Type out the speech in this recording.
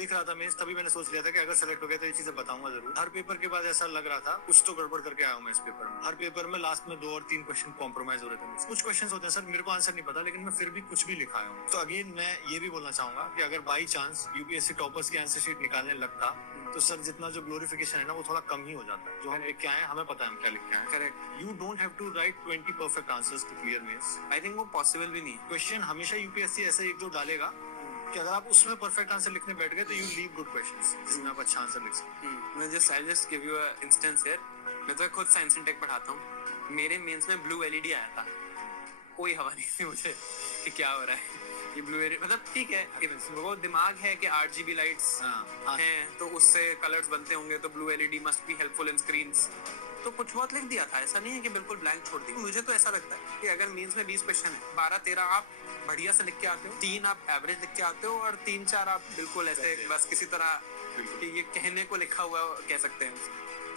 लिख रहा था मैं, तभी मैंने सोच लिया था कि अगर सेलेक्ट हो गया तो ये चीजें बताऊंगा जरूर। हर पेपर के बाद ऐसा लग रहा था कुछ तो गड़बड़ करके आया हूं मैं इस पेपर में। हर पेपर में लास्ट में 2 और 3 क्वेश्चन कॉम्प्रोमाइज हो रहे थे मुझसे। कुछ क्वेश्चन होते हैं सर मेरे को आंसर नहीं पता, लेकिन मैं फिर भी कुछ भी लिखा हूँ। तो अगेन मैं ये भी बोलना चाहूंगा कि अगर बाई चांस यूपीएससी टॉपर्स की आंसर शीट निकालने लगता तो सर जितना जो ग्लोरिफिकेशन है ना वो थोड़ा कम ही हो जाता है। जो हम लिख के आए हमें पता है हम क्या लिख के आए। Correct. You don't have to write 20 perfect answers to clear mains. I think वो पॉसिबल भी नहीं है। क्वेश्चन हमेशा यूपीएससी ऐसे एक दो डालेगा कि अगर आप उसमें परफेक्ट आंसर लिखने बैठ गए तो यू लीव गुड क्वेश्चंस जिसमें आप अच्छा आंसर लिख सकते हैं। I just give you a instance here. मैं तो खुद साइंस एंड टेक पढ़ाता हूँ। मेरे मेंस में ब्लू एलईडी आया था, कोई हवा नहीं थी मुझे कि क्या हो रहा है ये ब्लू एलईडी। मतलब ठीक है वो दिमाग है कि आरजीबी लाइट्स हैं तो उससे कलर्स बनते होंगे, तो blue LED must be helpful in screens. तो कुछ बहुत लिख दिया था, ऐसा नहीं है कि बिल्कुल ब्लैंक छोड़ दी। मुझे तो ऐसा लगता है कि अगर मेंस में 20 क्वेश्चन है, 12-13 आप बढ़िया से लिख के आते हो, 3 आप एवरेज लिख के आते हो और 3-4 आप बिल्कुल ऐसे बस किसी तरह कि ये कहने को लिखा हुआ कह सकते हैं।